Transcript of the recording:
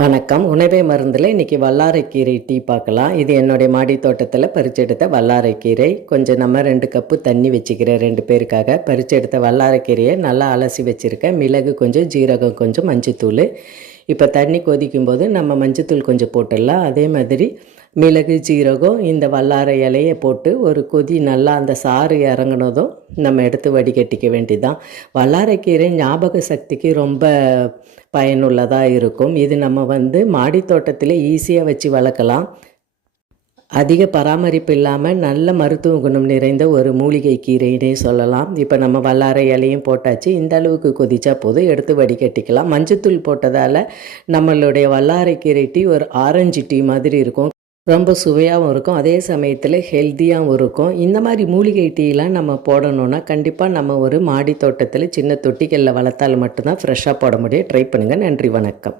வணக்கம். உணவே மருந்தில் இன்றைக்கி வல்லாரைக்கீரை டீ பார்க்கலாம். இது என்னுடைய மாடி தோட்டத்தில் பறிச்செடுத்த வல்லாரைக்கீரை. கொஞ்சம் நம்ம 2 கப்பு தண்ணி வச்சுக்கிறேன் 2 பேருக்காக. பறிச்செடுத்த வல்லாரைக்கீரையை நல்லா அலசி வச்சுருக்கேன். மிளகு கொஞ்சம், ஜீரகம் கொஞ்சம், மஞ்சத்தூள். இப்போ தண்ணி கொதிக்கும்போது நம்ம மஞ்சத்தூள் கொஞ்சம் போட்டுடலாம். அதே மாதிரி மிளகு, ஜீரகம், இந்த வல்லாரை இலையை போட்டு ஒரு கொதி நல்லா அந்த சாறு இறங்கினதும் நம்ம எடுத்து வடிகட்டிக்க வேண்டியதுதான். வல்லாரைக்கீரை ஞாபக சக்திக்கு ரொம்ப பயனுள்ளதாக இருக்கும். இது நம்ம மாடி தோட்டத்தில் ஈஸியாக வச்சு வளர்க்கலாம். அதிக பராமரிப்பு இல்லாமல் நல்ல மருத்துவ குணம் நிறைந்த ஒரு மூலிகை கீரைனே சொல்லலாம். இப்போ நம்ம வல்லாரை இலையும் போட்டாச்சு. இந்த அளவுக்கு கொதிச்சா போதும், எடுத்து வடிகட்டிக்கலாம். மஞ்சத்தூள் போட்டதால் நம்மளுடைய வல்லாரைக்கீரை டீ ஒரு ஆரஞ்சு டீ மாதிரி இருக்கும். ரொம்ப சுவையாகவும் இருக்கும், அதே சமயத்தில் ஹெல்த்தியாகவும் இருக்கும். இந்த மாதிரி மூலிகை டீலாம் நம்ம போடணுன்னா கண்டிப்பாக நம்ம ஒரு மாடி தோட்டத்தில் சின்ன தொட்டிகளில் வளர்த்தால் மட்டும்தான் ஃப்ரெஷ்ஷாக போட முடியும். ட்ரை பண்ணுங்கள். நன்றி, வணக்கம்.